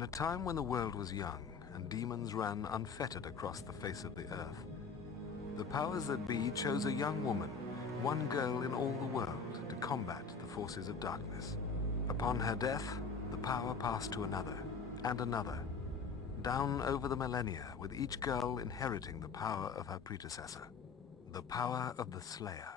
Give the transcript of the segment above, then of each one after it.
In a time when the world was young and demons ran unfettered across the face of the earth, the powers that be chose a young woman, one girl in all the world, to combat the forces of darkness. Upon her death, the power passed to another, and another, down over the millennia, with each girl inheriting the power of her predecessor, the power of the Slayer.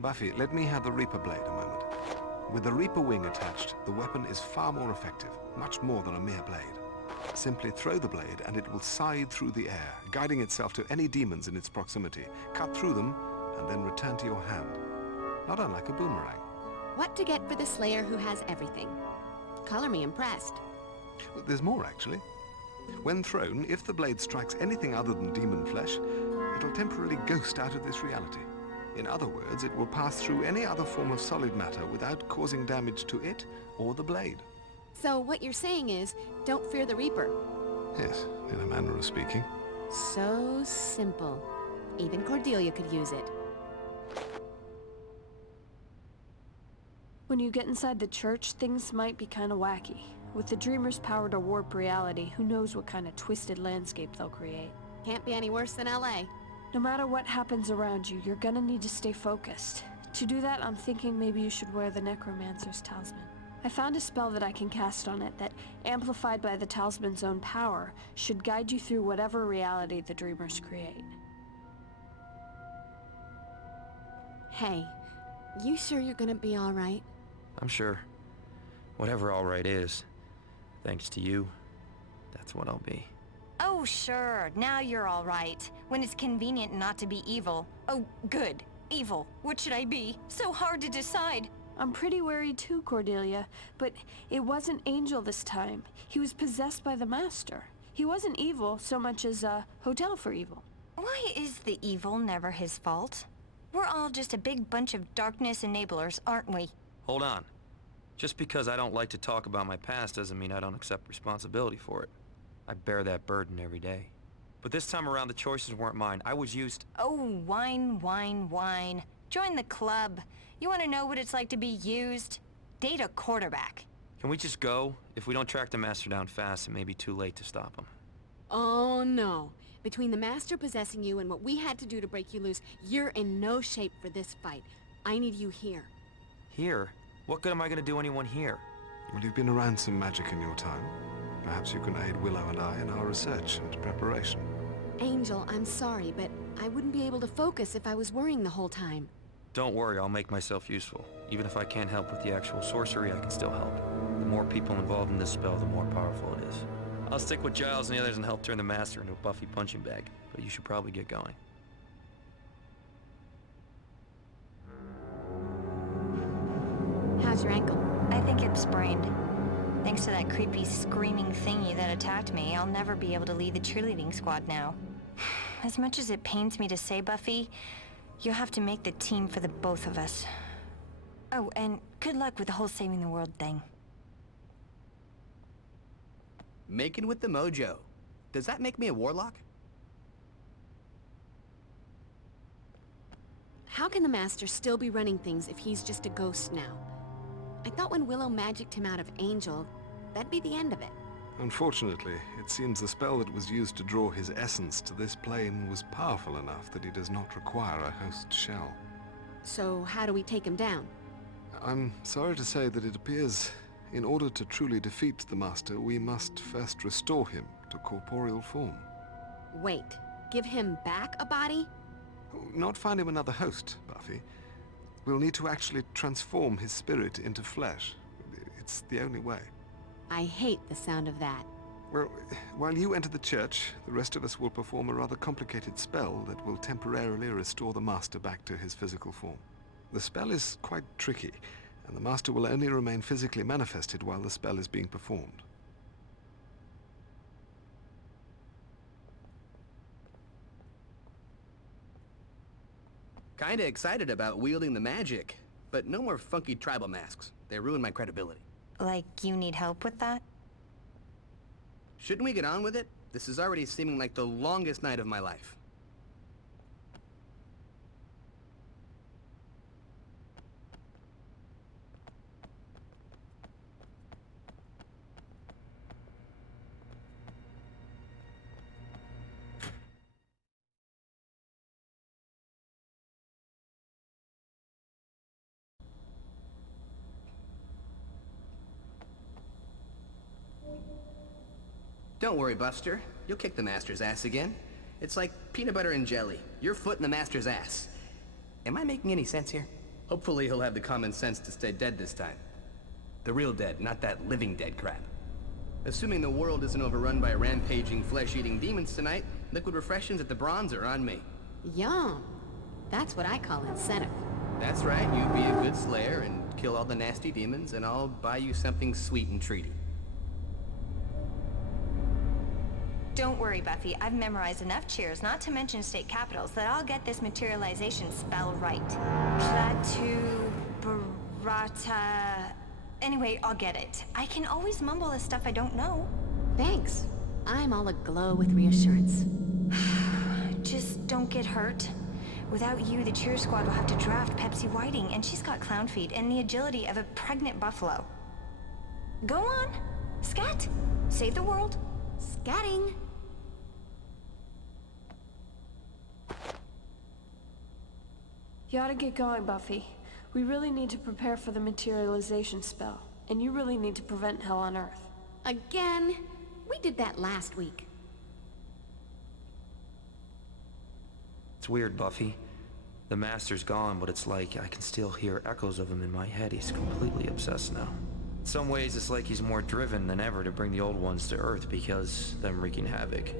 Buffy, let me have the Reaper blade a moment. With the Reaper wing attached, the weapon is far more effective, much more than a mere blade. Simply throw the blade and it will scythe through the air, guiding itself to any demons in its proximity, cut through them, and then return to your hand. Not unlike a boomerang. What to get for the Slayer who has everything? Color me impressed. There's more, actually. When thrown, if the blade strikes anything other than demon flesh, it'll temporarily ghost out of this reality. In other words, it will pass through any other form of solid matter without causing damage to it or the blade. So what you're saying is, don't fear the Reaper. Yes, in a manner of speaking. So simple. Even Cordelia could use it. When you get inside the church, things might be kinda wacky. With the Dreamer's power to warp reality, who knows what kind of twisted landscape they'll create. Can't be any worse than LA. No matter what happens around you, you're gonna need to stay focused. To do that, I'm thinking maybe you should wear the Necromancer's Talisman. I found a spell that I can cast on it that, amplified by the talisman's own power, should guide you through whatever reality the Dreamers create. Hey, you sure you're gonna be all right? I'm sure. Whatever all right is, thanks to you, that's what I'll be. Oh, sure. Now you're all right. When it's convenient not to be evil. Oh, good. Evil. What should I be? So hard to decide. I'm pretty worried too, Cordelia, but it wasn't Angel this time. He was possessed by the Master. He wasn't evil so much as a hotel for evil. Why is the evil never his fault? We're all just a big bunch of darkness enablers, aren't we? Hold on. Just because I don't like to talk about my past doesn't mean I don't accept responsibility for it. I bear that burden every day. But this time around, the choices weren't mine. I was used... Oh, whine, whine, whine. Join the club. You want to know what it's like to be used? Date a quarterback. Can we just go? If we don't track the Master down fast, it may be too late to stop him. Oh no. Between the Master possessing you and what we had to do to break you loose, you're in no shape for this fight. I need you here. Here? What good am I gonna do anyone here? Well, you've been around some magic in your time. Perhaps you can aid Willow and I in our research and preparation. Angel, I'm sorry, but I wouldn't be able to focus if I was worrying the whole time. Don't worry, I'll make myself useful. Even if I can't help with the actual sorcery, I can still help. The more people involved in this spell, the more powerful it is. I'll stick with Giles and the others and help turn the Master into a Buffy punching bag, but you should probably get going. How's your ankle? I think it's sprained. Thanks to that creepy screaming thingy that attacked me, I'll never be able to lead the cheerleading squad now. As much as it pains me to say, Buffy, you have to make the team for the both of us. Oh, and good luck with the whole saving the world thing. Making with the mojo. Does that make me a warlock? How can the Master still be running things if he's just a ghost now? I thought when Willow magicked him out of Angel, that'd be the end of it. Unfortunately, it seems the spell that was used to draw his essence to this plane was powerful enough that he does not require a host shell. So how do we take him down? I'm sorry to say that it appears, in order to truly defeat the Master, we must first restore him to corporeal form. Wait, give him back a body? Not find him another host, Buffy. We'll need to actually transform his spirit into flesh. It's the only way. I hate the sound of that. Well, while you enter the church, the rest of us will perform a rather complicated spell that will temporarily restore the Master back to his physical form. The spell is quite tricky, and the Master will only remain physically manifested while the spell is being performed. Kinda excited about wielding the magic. but no more funky tribal masks. They ruin my credibility. Like, you need help with that? Shouldn't we get on with it? This is already seeming like the longest night of my life. Don't worry, Buster. You'll kick the Master's ass again. It's like peanut butter and jelly. Your foot in the Master's ass. Am I making any sense here? Hopefully he'll have the common sense to stay dead this time. The real dead, not that living dead crap. Assuming the world isn't overrun by rampaging, flesh-eating demons tonight, liquid refreshings at the Bronze are on me. Yum. That's what I call incentive. That's right, you be a good slayer and kill all the nasty demons, and I'll buy you something sweet and treaty. Don't worry, Buffy. I've memorized enough cheers, not to mention state capitals, that I'll get this materialization spell right. Platu... Barata... Anyway, I'll get it. I can always mumble the stuff I don't know. Thanks. I'm all aglow with reassurance. Just don't get hurt. Without you, the cheer squad will have to draft Pepsi Whiting, and she's got clown feet and the agility of a pregnant buffalo. Go on. Scat. Save the world. Scatting. You ought to get going, Buffy. We really need to prepare for the materialization spell. And you really need to prevent hell on Earth. Again? We did that last week. It's weird, Buffy. The Master's gone, but it's like I can still hear echoes of him in my head. He's completely obsessed now. In some ways, it's like he's more driven than ever to bring the old ones to Earth because them wreaking havoc.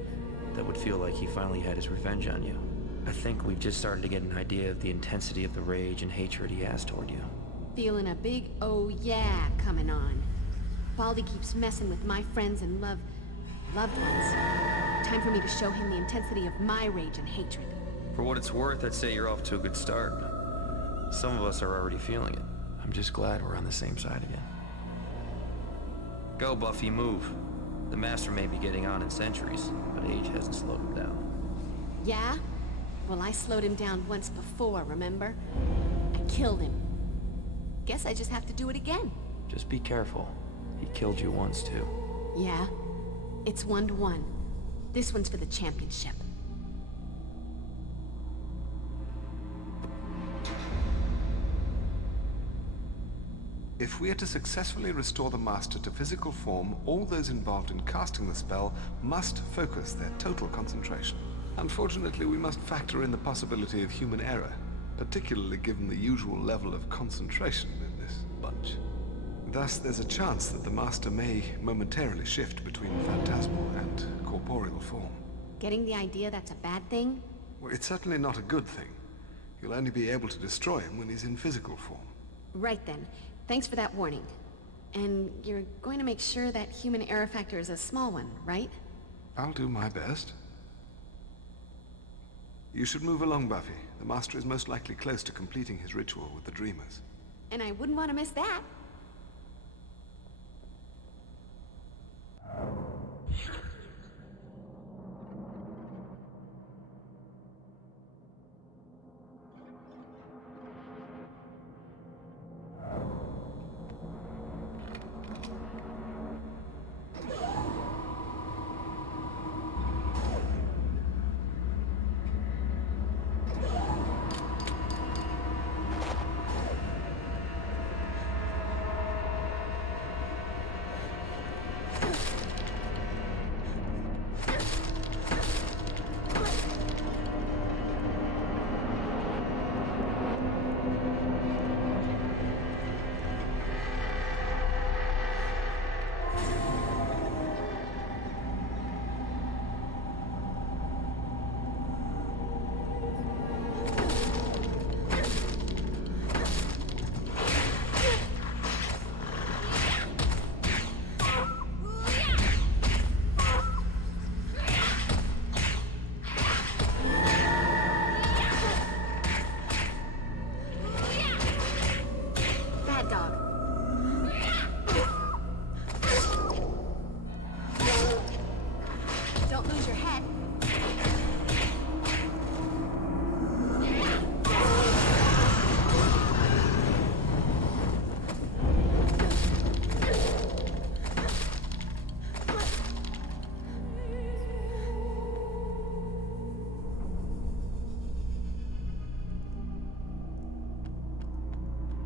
That would feel like he finally had his revenge on you. I think we've just started to get an idea of the intensity of the rage and hatred he has toward you. Feeling a big oh yeah coming on. Baldy keeps messing with my friends and loved ones. Time for me to show him the intensity of my rage and hatred. For what it's worth, I'd say you're off to a good start. Some of us are already feeling it. I'm just glad we're on the same side again. Go, Buffy, move. The Master may be getting on in centuries, but age hasn't slowed him down. Yeah? Well, I slowed him down once before, remember? I killed him. Guess I just have to do it again. Just be careful. He killed you once, too. Yeah? It's 1-1. This one's for the championship. If we are to successfully restore the Master to physical form, all those involved in casting the spell must focus their total concentration. Unfortunately, we must factor in the possibility of human error, particularly given the usual level of concentration in this bunch. Thus, there's a chance that the Master may momentarily shift between phantasmal and corporeal form. Getting the idea that's a bad thing? Well, it's certainly not a good thing. You'll only be able to destroy him when he's in physical form. Right then. Thanks for that warning. And you're going to make sure that human error factor is a small one, right? I'll do my best. You should move along, Buffy. The Master is most likely close to completing his ritual with the Dreamers. And I wouldn't want to miss that.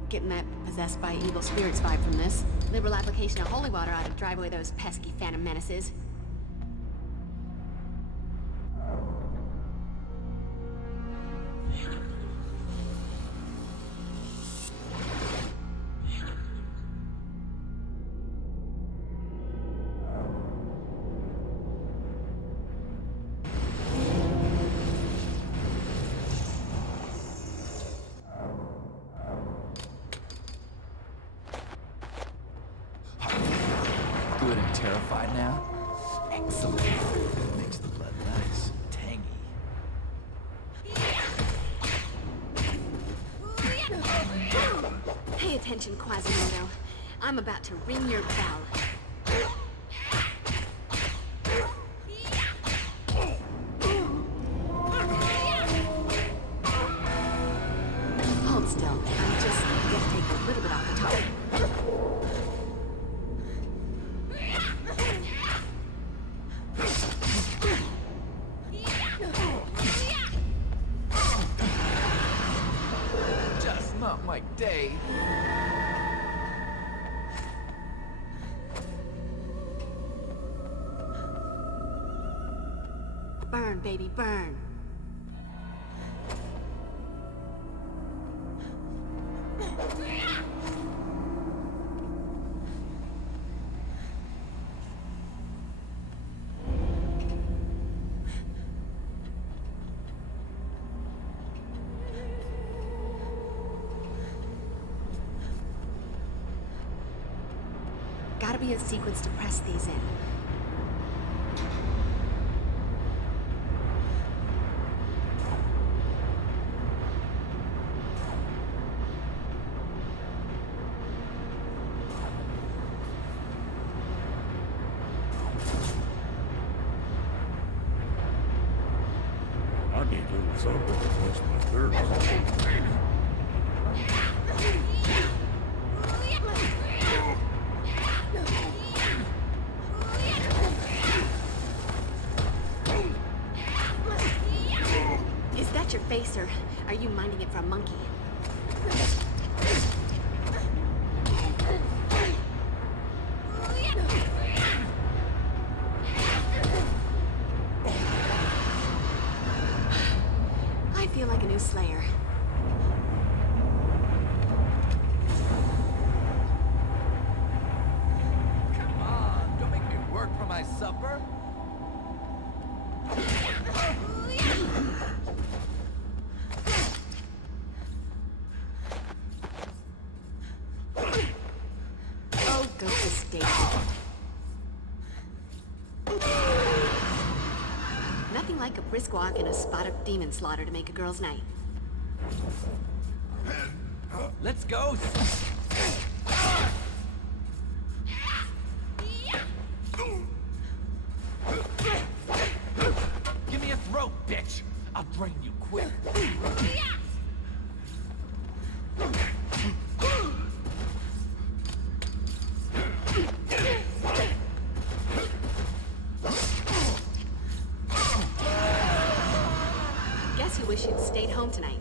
Getting that possessed by evil spirits vibe from this. Liberal application of holy water ought to drive away those pesky phantom menaces. Good and terrified now? Excellent. Makes the blood nice, tangy. Pay attention, Quasimodo. I'm about to ring your bell. Hold still. I'm just gonna take a little bit off the top. Just not my day. Burn, baby, burn. Gotta be a sequence to press these in. I need a little something to quench my thirst. Is that your face, or are you minding it for a monkey? I feel like a new Slayer. Come on, don't make me work for my supper. Oh, go to station. Nothing like a brisk walk and a spot of demon slaughter to make a girl's night. Let's go. Give me a throat, bitch. I'll drain you quick. Guess you wish you'd stayed home tonight.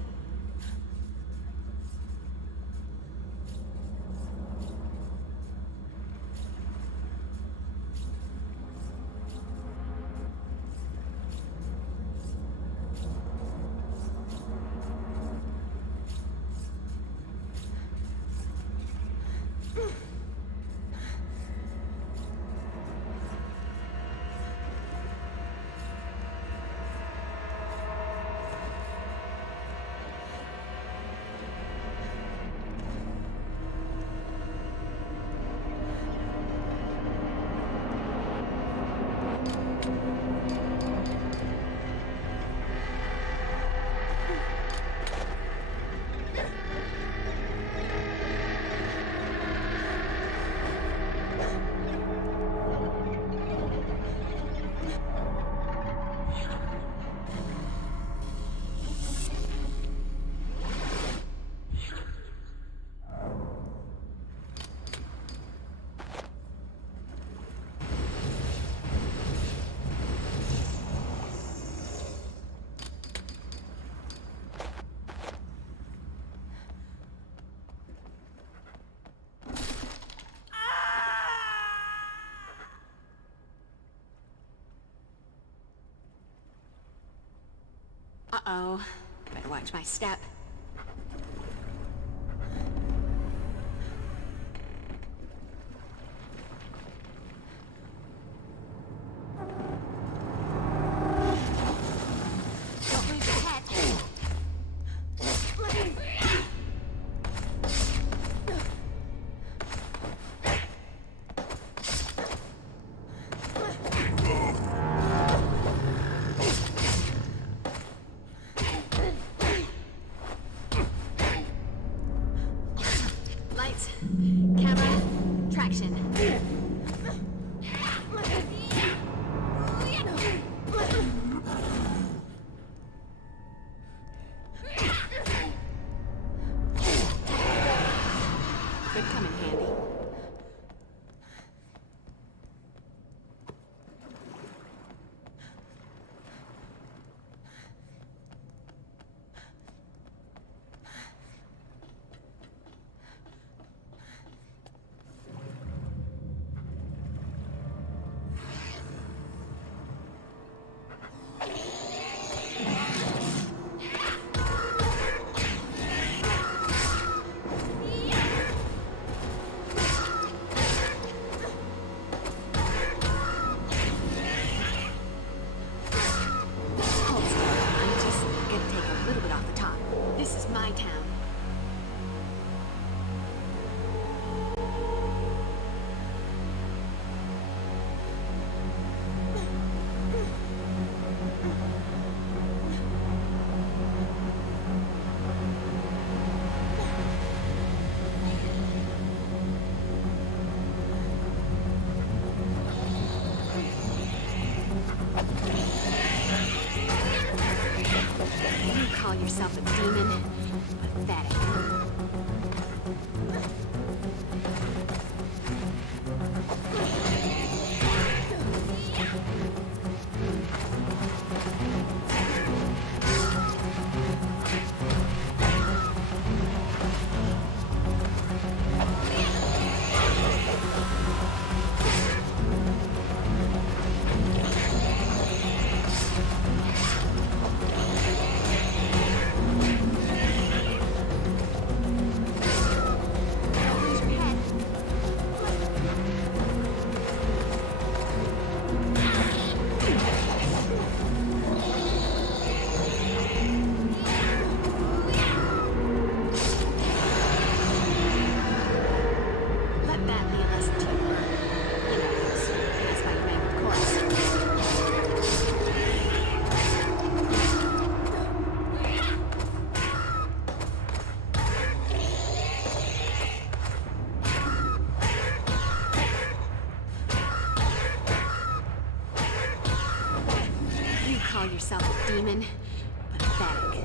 Uh-oh. Better watch my step. Don't lose your head. Lights, camera, traction. Could come in handy. Call yourself a demon? Pathetic. Call yourself a demon? Pathetic.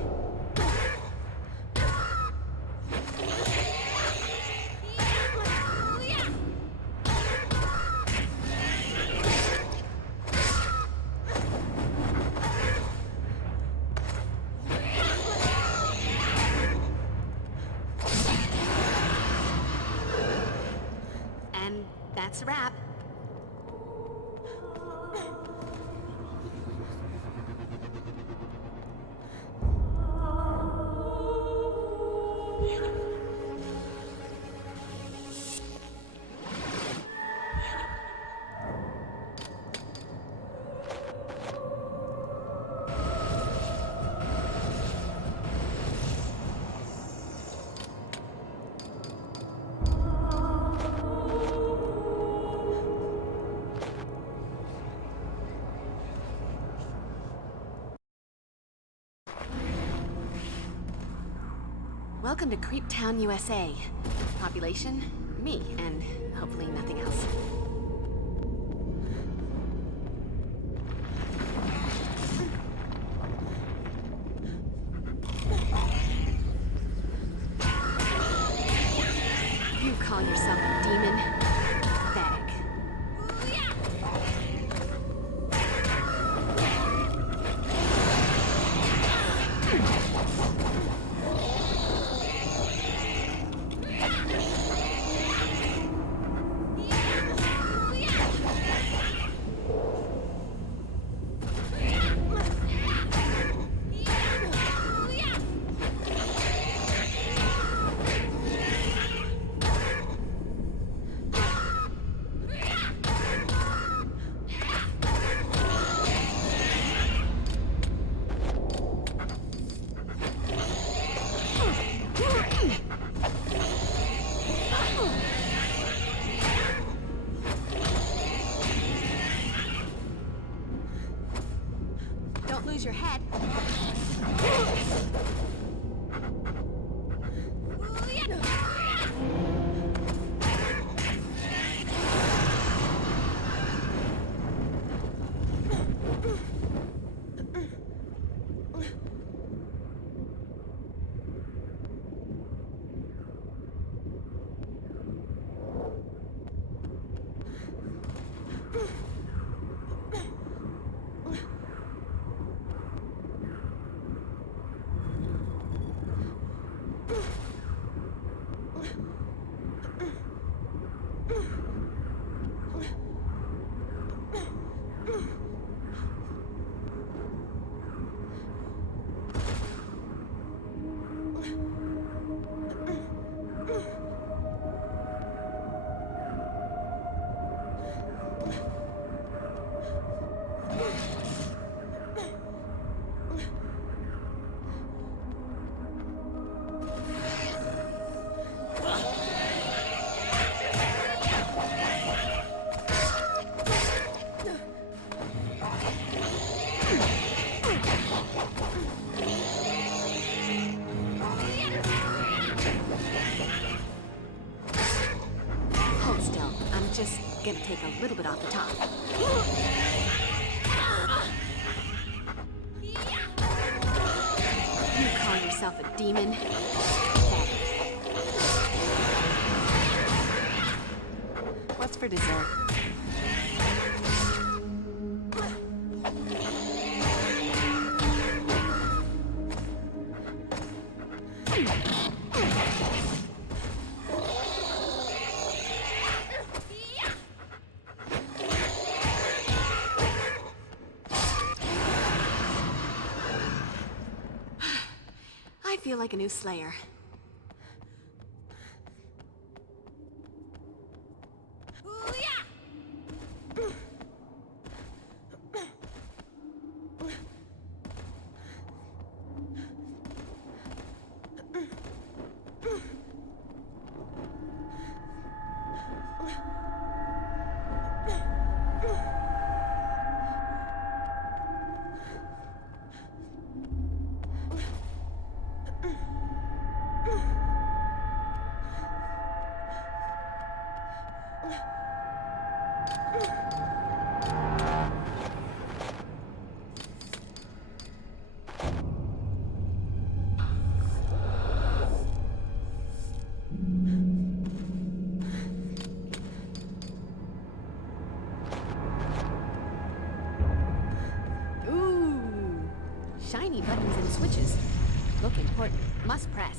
And that's a wrap. Welcome to Creeptown, USA. Population? Me, and hopefully nothing else. You call yourself a demon? Pathetic. use your head. Just gonna take a little bit off the top. You call yourself a demon? What's for dessert? I feel like a new Slayer. Shiny buttons and switches. Look important. Must press.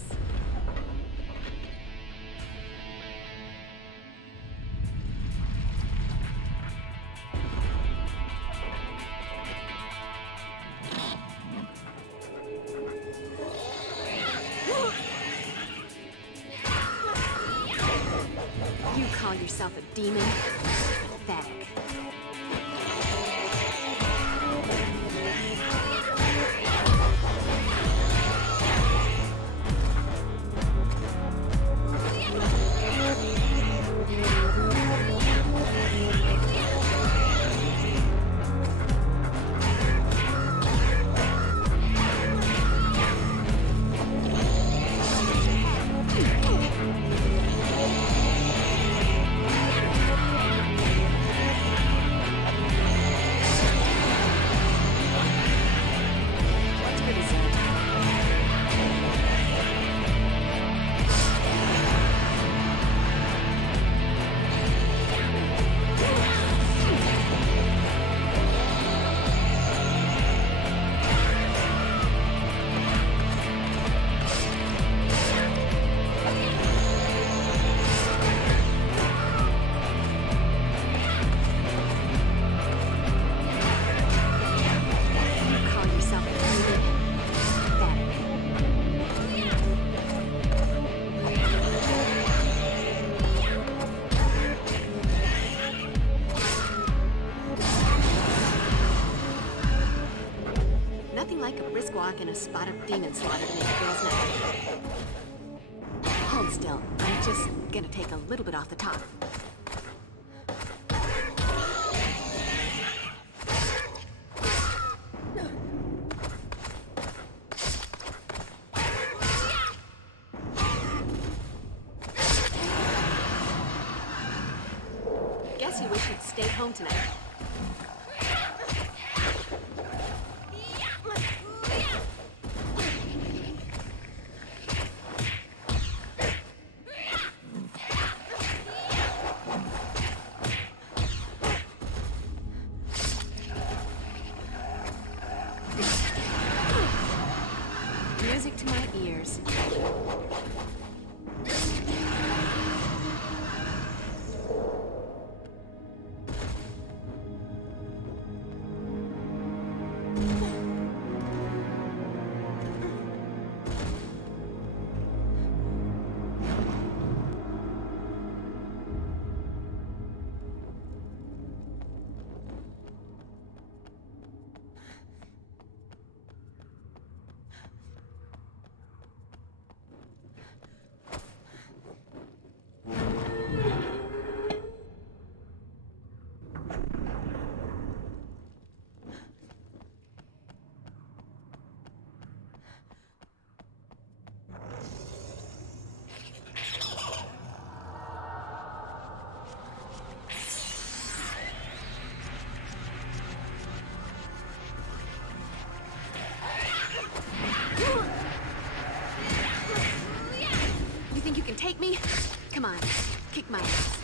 You call yourself a demon? Pathetic. And a spot of demon slaughter to make a girl's night. Hold still. I'm just gonna take a little bit off the top. wish you'd stayed home tonight. Music to my ears. You think you can take me? Come on, kick my ass.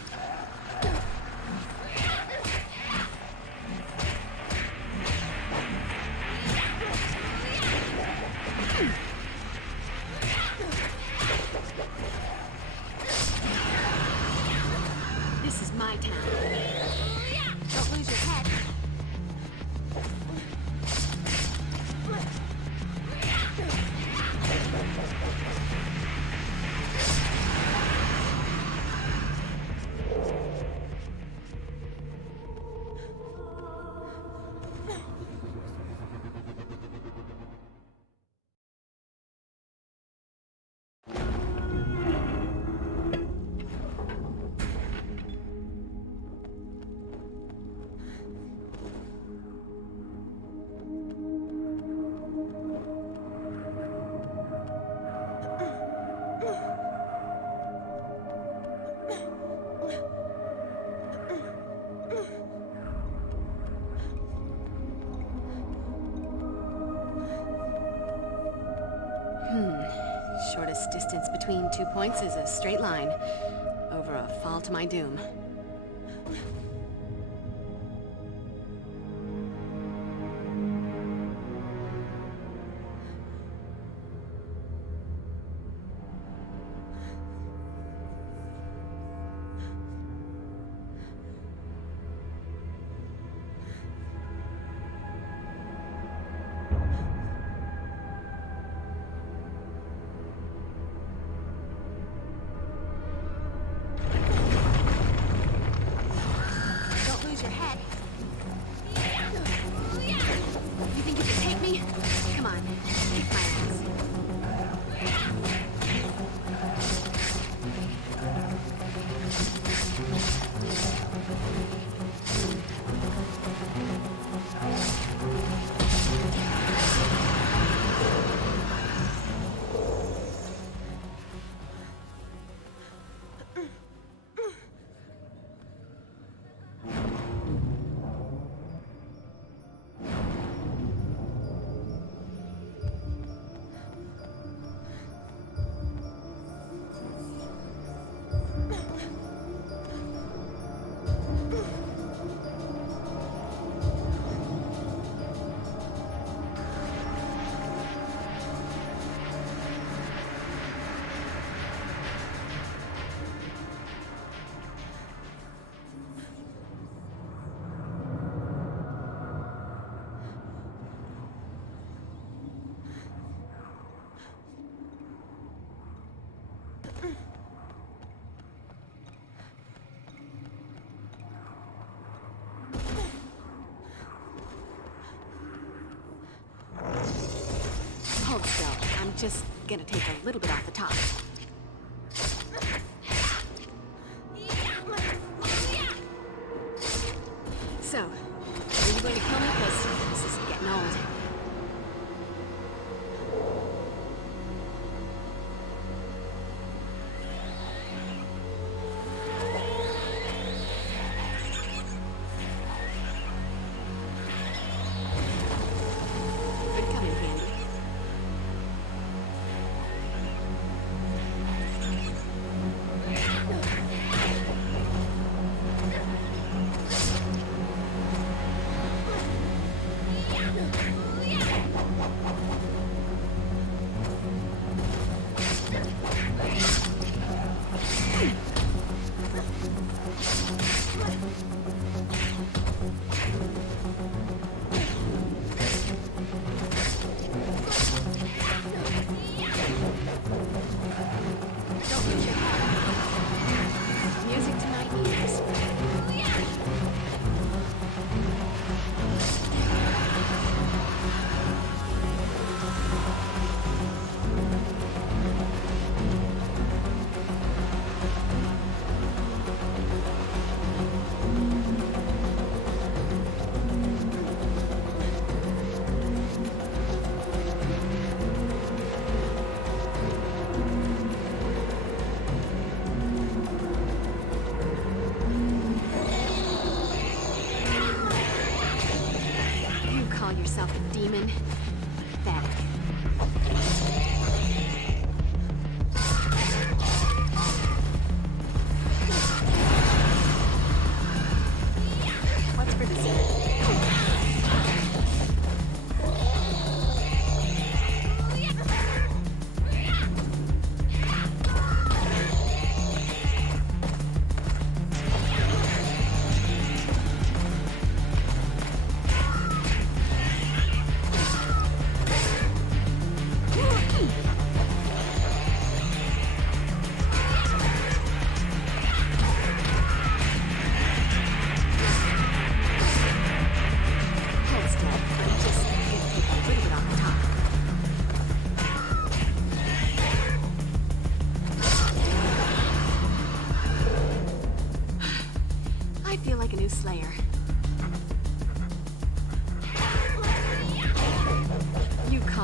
This is my town. Don't lose your head. Shortest distance between 2 points is a straight line. Over a fall to my doom. Hold still. I'm just gonna take a little bit off the top. So, are you going to kill me? Because this is getting old.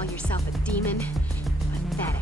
call yourself a demon? Pathetic.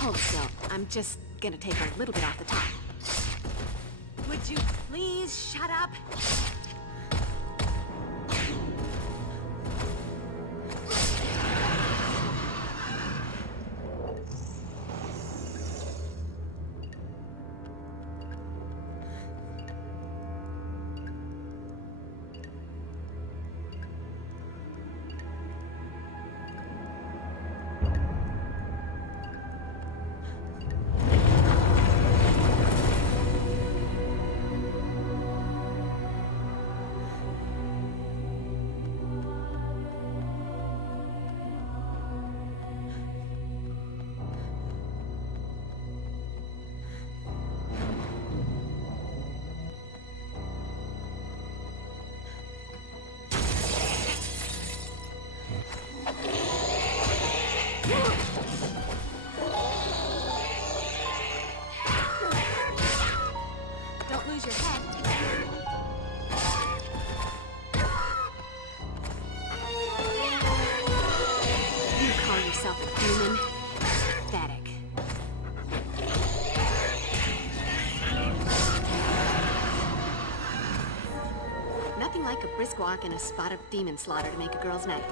Hold still. I'm just gonna take a little bit off the top. Would you please shut up? Nothing like a brisk walk and a spot of demon slaughter to make a girl's night.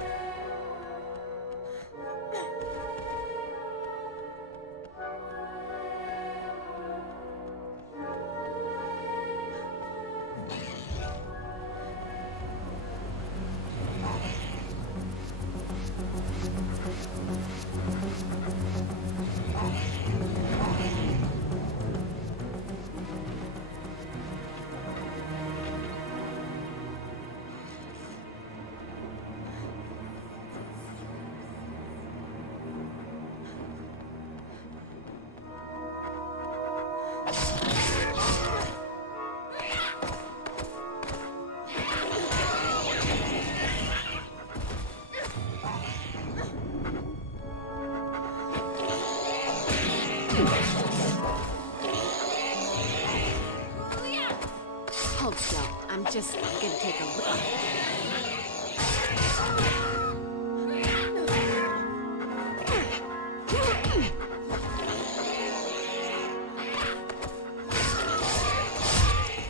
Hold still. I'm just gonna take a look.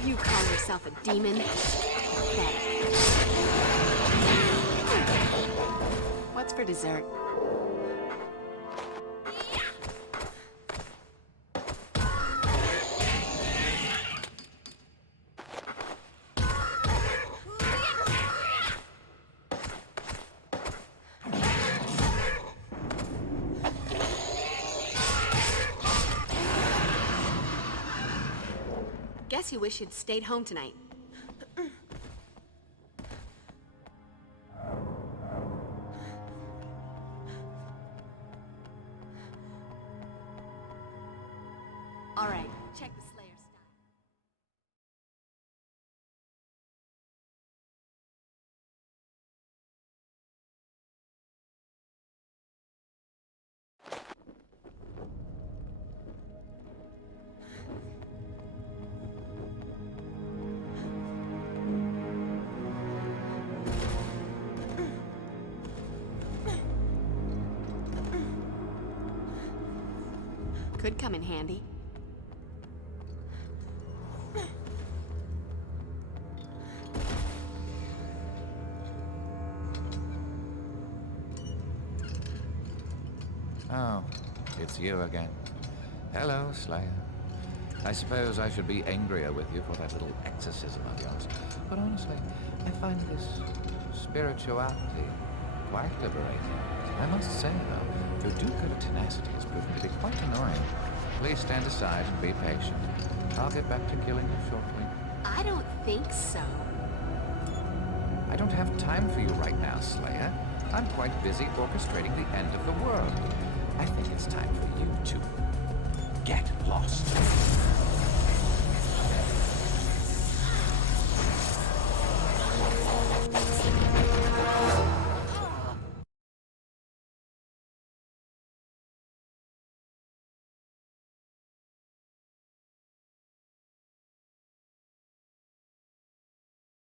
You call yourself a demon? Pathetic. What's for dessert? Guess you wish you'd stayed home tonight. All right, check the Slayer style. Could come in handy. Oh, it's you again. Hello, Slayer. I suppose I should be angrier with you for that little exorcism of yours. But honestly, I find this spirituality quite liberating. I must say, though, your do-gooder tenacity has proven to be quite annoying. Please stand aside and be patient. I'll get back to killing you shortly. I don't think so. I don't have time for you right now, Slayer. I'm quite busy orchestrating the end of the world. I think it's time for you to get lost.